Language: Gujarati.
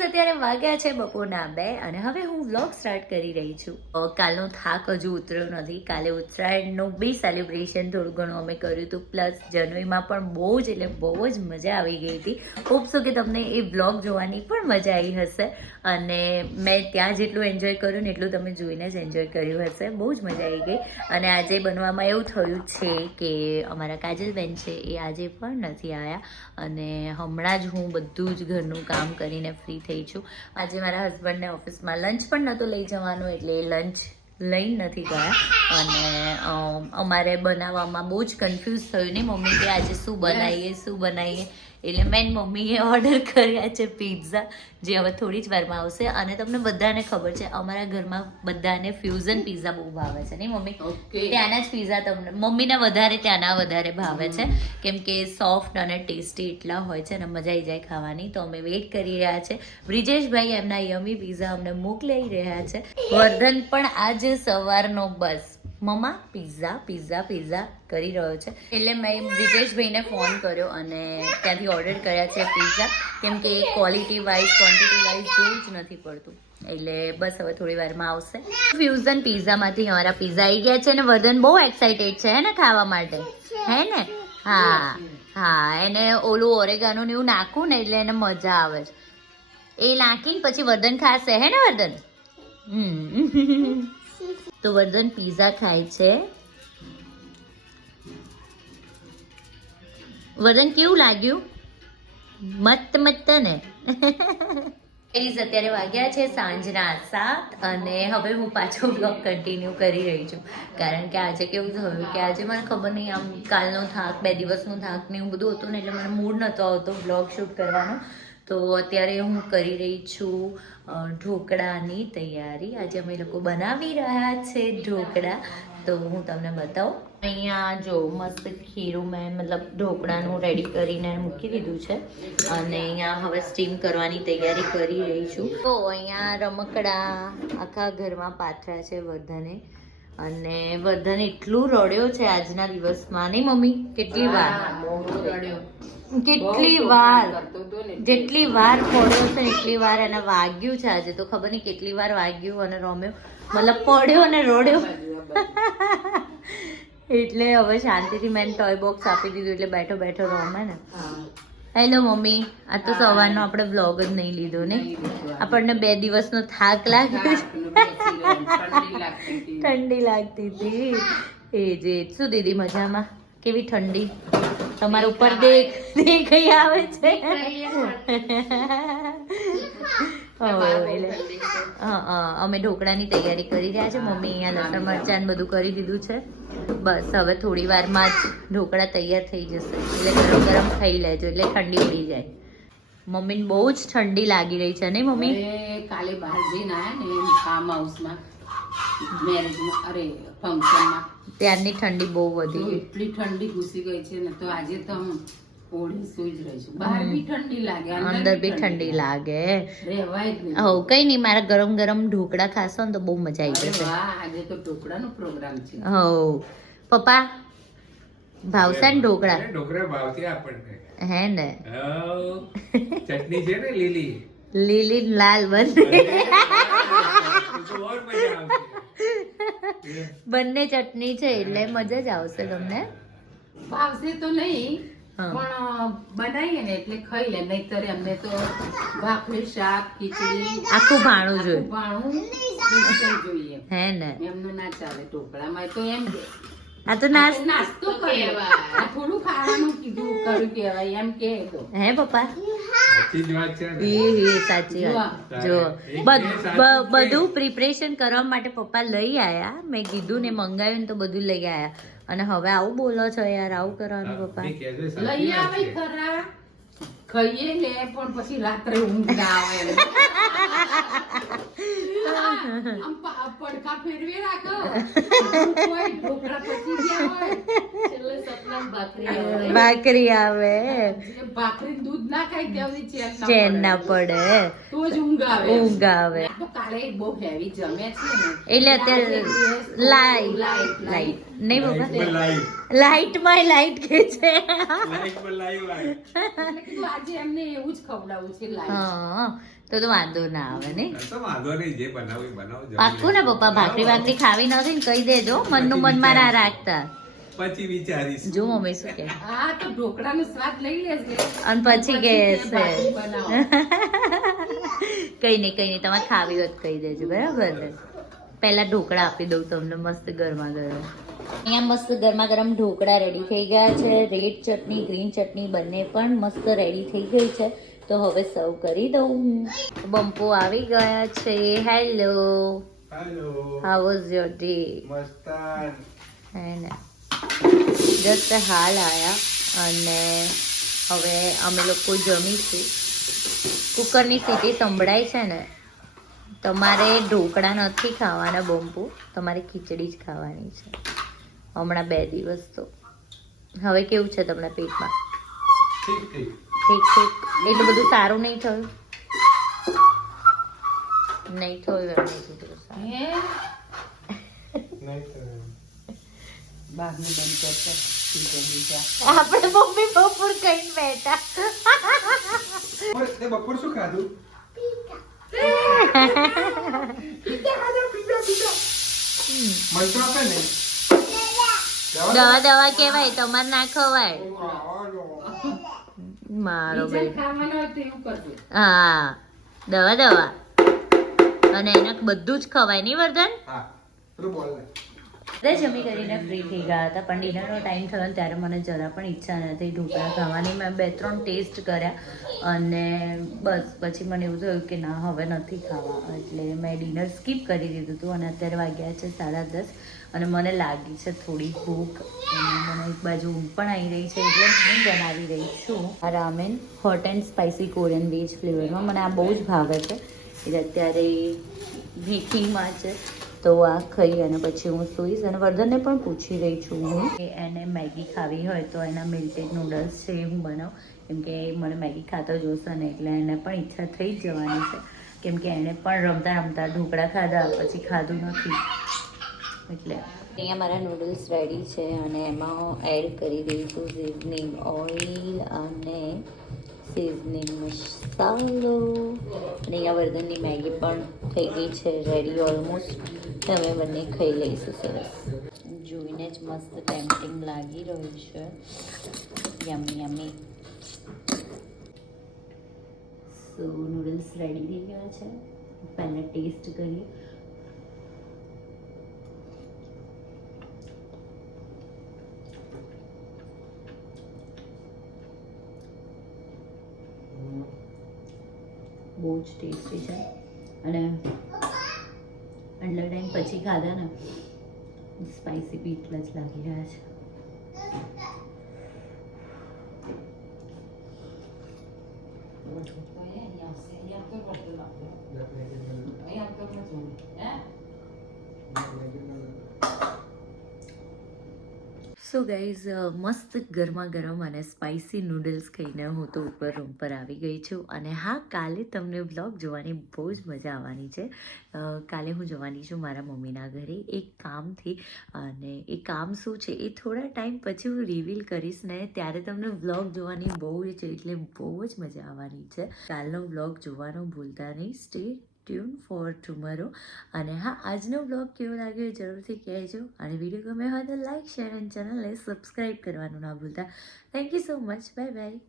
તો ગાઈસ અત્યારે વાગ્યા છે બપોરના બે અને હવે હું વ્લોગ સ્ટાર્ટ કરી રહી છું. કાલનો થાક હજુ ઉતર્યો નથી. કાલે ઉત્તરાયણનું બી સેલિબ્રેશન થોડું ઘણું અમે કર્યું હતું. પ્લસ જનવરીમાં પણ બહુ જ, એટલે બહુ જ મજા આવી ગઈ હતી. હોપસો કે તમને એ વ્લોગ જોવાની પણ મજા આવી હશે. અને મેં ત્યાં જેટલું એન્જોય કર્યું ને એટલું તમે જોઈને જ એન્જોય કર્યું હશે. બહુ જ મજા આવી ગઈ. અને આજે બનવામાં એવું થયું છે કે અમારા કાજલબેન છે એ આજે પણ નથી આવ્યા અને હમણાં જ હું બધું જ ઘરનું કામ કરીને ફ્રી થઈ છું. આજે મારા હસબન્ડને ઓફિસમાં લંચ પણ નહોતું લઈ જવાનું, એટલે એ લંચ લઈને નથી ગયા. અને અમારે બનાવવામાં બહુ જ કન્ફ્યુઝ થયું ને મમ્મી કે આજે શું બનાવીએ શું બનાવીએ. એટલે મેં મમ્મીએ ઓર્ડર કર્યા છે પિઝા જે હવે થોડી જ વારમાં આવશે. અને તમને બધાને ખબર છે અમારા ઘરમાં બધાને ફ્યુઝન પિઝા બહુ ભાવે છે. નહીં મમ્મી? ત્યાંના જ પિઝા તમને મમ્મીને વધારે ત્યાંના વધારે ભાવે છે. કેમ કે સોફ્ટ અને ટેસ્ટી એટલા હોય છે અને મજા આવી જાય ખાવાની. તો અમે વેઇટ કરી રહ્યા છે. બ્રિજેશભાઈ એમના યમી પિઝા અમને મોકલી રહ્યા છે. વર્ધન પણ આજે સવારનો બસ. મમ્મા પિઝા પિઝા પિઝા કરી રહ્યો છે. એટલે મેં બ્રિજેશભાઈને ફોન કર્યો અને ત્યાંથી ઓર્ડર કર્યા છે પિઝા કેમ કે ક્વોલિટી વાઇઝ ક્વોન્ટિટી વાઇઝ જોવું જ નથી પડતું. એટલે બસ હવે થોડી વારમાં આવશે. ફ્યુઝન પિઝામાંથી અમારા પિઝા આવી ગયા છે અને વદન બહુ એક્સાઇટેડ છે, હે ને, ખાવા માટે? હે ને? હા હા, એને ઓલું ઓરેગાનું ને એવું નાખું ને એટલે એને મજા આવે છે. એ નાખીને પછી વદન ખાશે, હે ને વદન હમ. તો વર્ધન પીઝા ખાય છે. વર્ધન, કેવું લાગ્યું? મત મત ને? પ્લીઝ અત્યારે વાગ્યા છે સાંજના સાત અને હવે હું પાછો બ્લોગ કન્ટિન્યુ કરી રહી છું. કારણ કે આજે કેવું થયું કે આજે મને ખબર નહીં આમ કાલનો થાક, બે દિવસનો થાક ને એવું બધું હતું ને એટલે મને મૂડ નહોતો આવતો બ્લોગ શૂટ કરવાનો. તો અત્યારે હું કરી રહી છું ઢોકળાની તૈયારી. આજે અમે લોકો બનાવી રહ્યા છે ઢોકળા. તો હું તમને બતાવું. અહીંયા જો મસ્ત ખીરું મેં મતલબ ઢોકળાનું રેડી કરીને મૂકી દીધું છે. અને અહીંયા હવે સ્ટીમ કરવાની તૈયારી કરી રહી છું. તો અહીંયા રમકડા આખા ઘરમાં પાથરા છે વર્ધને અને બધાને એટલું રડ્યો છે આજના દિવસમાં. નહીં મમ્મી? કેટલી વાર? કેટલી વાર? જેટલી વાર પડ્યો છે એટલી વાર એને વાગ્યું છે આજે. તો ખબર નહીં કેટલી વાર વાગ્યું અને રમ્યો. મતલબ પડ્યો અને રોડ્યો. એટલે હવે શાંતિથી મેં ટોય બોક્સ આપી દીધું એટલે બેઠો બેઠો રમે ને. Hello mummy. આ તો સવારનો આપણે બ્લોગ જ નહીં લીધો ને આપણને બે દિવસનો થાક લાગ્યો. ઠંડી લાગતી હતી. એ જે શું દીદી મજામાં? કેવી ઠંડી? તમારા ઉપર દેખ દેખાઈ આવે છે. અમે ઢોકળાની તૈયારી કરી રહ્યા છે. મમ્મી અહીંયા લસણ મરચાં ને બધું કરી દીધું છે. બસ હવે થોડી વારમાં જ ઢોકળા તૈયાર થઈ જશે. એટલે ગરમ ગરમ ખાઈ લેજો એટલે ઠંડી ઉડી જાય. મમ્મીને બહુ જ ઠંડી લાગી રહી છે નહીં મમ્મી? કાલે બહાર જઈને આયા ને ફાર્મ હાઉસમાં મેરેજમાં અરે ફંક્શનમાં ત્યારની ઠંડી બહુ વધી એટલી ઠંડી ઘૂસી ગઈ છે ને તો આજે તો અંદર બી ઠંડી લાગે હો કઈ નહીં મારા ગરમ ગરમ ઢોકળા ખાશો ને તો બહુ મજા આવી જશે આજે તો ઢોકળાનો પ્રોગ્રામ છે હો પપ્પા ભાવશે ને ઢોકળા ઢોકળા ભાવતી આપણને હે ને ચટણી છે ને લીલી લીલી લાલ બંને બંને ચટણી છે એટલે મજા જ આવશે તમને ભાવશે તો નહીં. પણ બનાવીએ ને એટલે ખાઈ લે. નહીતર એમને તો ભાખરી શાક ખીચડી આખું ભાણું જોઈએ. ભાણું જોઈએ. હે ને. એમનું ના ચાલે ઢોકળામાં. તો એમ કે આ તો નાસ્તો કર્યો થોડું ખાવાનું કીધું કર્યું કહેવાય. એમ કે હે પપ્પા? સાચી વાત છે ને. એ એ સાચી વાત. જો. બધું પ્રિપરેશન કરવા માટે પપ્પા લઈ આયા. મેં કીધું ને મંગાવ્યું ને તો બધું લઈ આયા. અને હવે આવું બોલો છો યાર આવું કરવાનું પપ્પા. લઈ આવે ખરા ખાઈએ લે પણ પછી રાત્રે ઊંઘ ના આવે. આમ પા- ફેરવી રાખો. કોઈ ઢોકળા પચી ગયા હોય છેલ્લે સપનામાં ભાખરી આવે. ભાખરી આવે. ભાખરી દૂધ ના ત્યાં સુધી ચેન ના પડે. તો જ ઊંઘ આવે. ઊંઘ આવે. તો કાલે બહુ હેવી જમે છે એટલે અત્યારે લાઈટ લાઈટ લાઈટ નહીં બાબા લાઈટમાં લાઈટ કે છે. લાઈટ લાઈવ લાઈટ આજે એમને એવું જ ખવડાવું છે લાઈટ હા. તો તો વાંધો ના આવે ને તો વાંધો નહીં જે બનાવી બનાવજો પાક્કું ને પપ્પા ભાખરી ભાખરી ખાવી નથી ને કહી દેજો મનનું મનમાં ના રાખતા. પછી વિચારીશ. જો મમ્મી શું કે હા તો ઢોકળાનો સ્વાદ લઈ લેશે અને પછી કે કે કઈ નહીં કઈ નહીં તમારે ખાવી હોય કહી દેજો બરાબર ને? પહેલા ઢોકળા આપી દઉં તમને મસ્ત ગરમા ગરમ. અહીંયા મસ્ત ગરમા ગરમ ઢોકળા રેડી થઈ ગયા છે. રેડ ચટણી ગ્રીન ચટણી બંને પણ મસ્ત રેડી થઈ ગઈ છે. તો હવે સર્વ કરી દઉં. બમ્પો આવી ગયા છે. Hello hello how was your day Mastan હે ને. જસ્ટ હાલ આયા અને હવે અમે લોકો જમીશું. કુકરની સીટી સંભળાય છે ને. તમારે ઢોકળા નથી ખાવાના બમ્પુ તમારે ખીચડી જ ખાવાની છે. હમણાં બે દિવસ તો. હવે કેવું છે તમને પેટમાં? ઠીક ઠીક. ઠીક ઠીક એટલું બધું સારું નહીં થયું. નહીં થયું એમ આપણે મમ્મી બપોર કઈ બેઠા. બપોર- શું ખાધું? દવા દવા કેવાય તમારે ના ખવાય. મારો હા. દવા દવા. અને એના બધું જ ખવાય નહીં વર્ધન? હા. બધા જમી કરીને ફ્રી થઈ ગયા હતા. પણ ડિનરનો ટાઈમ થયો ને ત્યારે મને જરા પણ ઈચ્છા નથી ઢોકળા ખાવાની. મેં બે ત્રણ ટેસ્ટ કર્યા અને બસ પછી મને એવું થયું કે ના, હવે નથી ખાવા. એટલે મેં ડિનર સ્કીપ કરી દીધું હતું અને અત્યારે વાગ્યા છે સાડા દસ અને મને લાગી છે થોડી ભૂખ. મને એક બાજુ ઊંઘ પણ આવી રહી છે એટલે હું બનાવી રહી છું. આ ramen hot and spicy Korean veg ફ્લેવરમાં મને આ બહુ જ ભાવે છે. એટલે અત્યારે મેકિંગમાં છે. તો આ ખાઈ અને પછી હું સૂઈશ અને વર્ધનને પણ પૂછી રહી છું હું. કે એને મેગી ખાવી હોય તો એના મિલ્ટેડ નૂડલ્સ છે એ હું બનાવું. કેમ કે મને મેગી ખાતો જોશે ને એટલે એને પણ ઈચ્છા થઈ જ જવાની છે. કેમ કે એણે પણ રમતા રમતા ઢોકળા ખાધા પછી ખાધું નથી. એટલે અહીંયા મારા નૂડલ્સ રેડી છે અને એમાં હું એડ કરી દઈશું સિઝનિંગ ઓઇલ અને સિઝનિંગ મસાલો અને અહીંયા વર્ધનની મેગી પણ થઈ ગઈ છે રેડી ઓલમોસ્ટ અમે બંને ખાઈ લઈશું સરસ. જોઈને જ મસ્ત ટેમ્પટિંગ લાગી રહ્યું છે. યમી યમી સો નૂડલ્સ રેડી થઈ ગયા છે. પહેલાં ટેસ્ટ કરીએ. બહુ જ ટેસ્ટી છે. અને આટલા ટાઈમ પછી ખાધા ને સ્પાઇસી બી એટલા જ લાગી રહ્યા છે. અહીંયા આવશે અહીંયા તો વર્તન આપો અહીંયા તો નથી હે સો ગાઈઝ મસ્ત ગરમા ગરમ અને સ્પાઇસી નૂડલ્સ ખાઈને હું તો ઉપર રૂમ પર આવી ગઈ છું. અને હા, કાલે તમને વ્લોગ જોવાની બહુ જ મજા આવવાની છે. કાલે હું જવાની છું મારા મમ્મીના ઘરે. એક કામથી અને એ કામ શું છે એ થોડા ટાઈમ પછી હું રિવીલ કરીશ ને ત્યારે તમને વ્લોગ જોવાની બહુ જ એટલે બહુ જ મજા આવવાની છે. કાલનો વ્લોગ જોવાનું ભૂલતા નહીં. સ્ટે ટ્યુન ફોર ટુમરો અને હા, આજનો બ્લોગ કેવો લાગ્યો જરૂરથી કહેજો. અને વીડિયો ગમે હોય તો લાઈક શેર અને ચેનલને સબસ્ક્રાઈબ કરવાનું ના ભૂલતા. Thank you so much bye bye